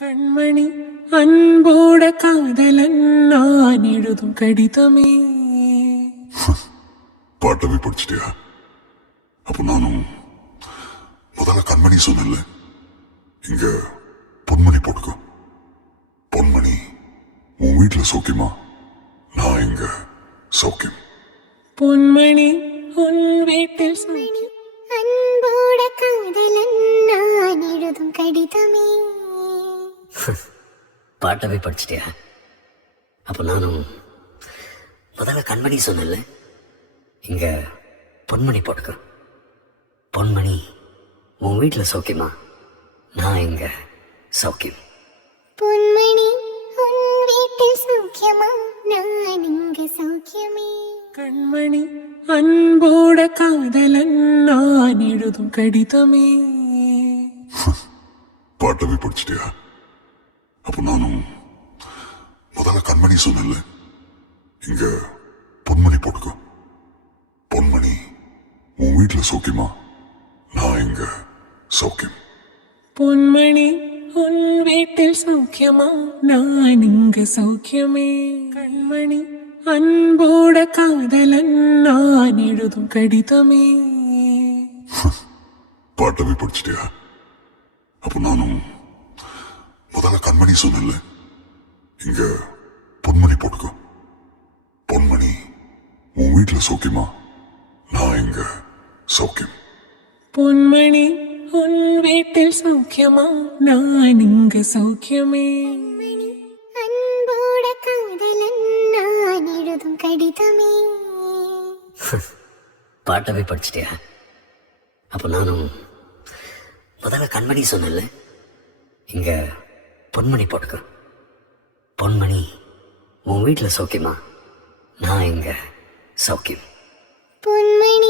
கண்மணி அன்போட காதலன் நான் எழுதும் கடிதமே. பாட்டவே படிச்சிட்டியா? அப்போ நானும் முதல்ல கண்மணி சொன்னல, இங்க பொன்மணி போட்டுக்கோ. பொன்மணி, உன் வீட்டுல சௌக்கியமா? நான் இங்க சௌக்கியம். பொன்மணி உன் வீட்டில் சௌக்கியம். அன்போட காதலன் நான் எழுதும் கடிதமே. பாட்டவே படிச்சிட்டியா? அப்போ நானும் முதல்ல கண்மணி சொன்னல, இங்க பொன்மணி போட்டுக்கோ. பொன்மணி, உன் வீட்டுல சௌக்கியமா? நான் இங்க சௌக்கியம். பொன்மணி உன் வீட்டில் சௌக்கியமா? நான் இங்க சௌக்கியமே. கண்மணி அன்போட காதலன் நான் எழுதும் கடிதமே. பாட்டவே படிச்சிட்டியா? அப்போ நானும் முதல்ல கண்மணி சொன்னல, இங்க பொன்மணி போட்டுக்கோ. பொன்மணி, உன் வீட்டுல சௌக்கியமா? நான் இங்க சௌக்கியம். பொன்மணி உன் வீட்டில் சௌக்கியமா? நான் இங்க சௌக்கியமே. கண்மணி அன்போட காதலன் நான் எழுதும் கடிதமே. பாட்டவே படிச்சிட்டியா? அப்போ நானும் முதல்ல கண்மணி சொன்னல, இங்க பொன்மணி போட்டுக்கோ. பொன்மணி, உன் வீட்டுல சௌக்கியமா? நான் இங்க சௌக்கியம். பொன்மணி உன் வீட்டில் சௌக்கியமா? நான் இங்க சௌக்கியமே. அன்போட காதலன் நான் எழுதும் கடிதமே. பாட்டவே படிச்சிட்டியா? அப்போ நானும் முதல்ல கண்மணி சொன்னல, இங்க பொன்மணி போட்டுக்கோ. பொன்மணி, உன் வீட்டுல சௌக்கியமா? நான் இங்க சௌக்கியம். பொன்மணி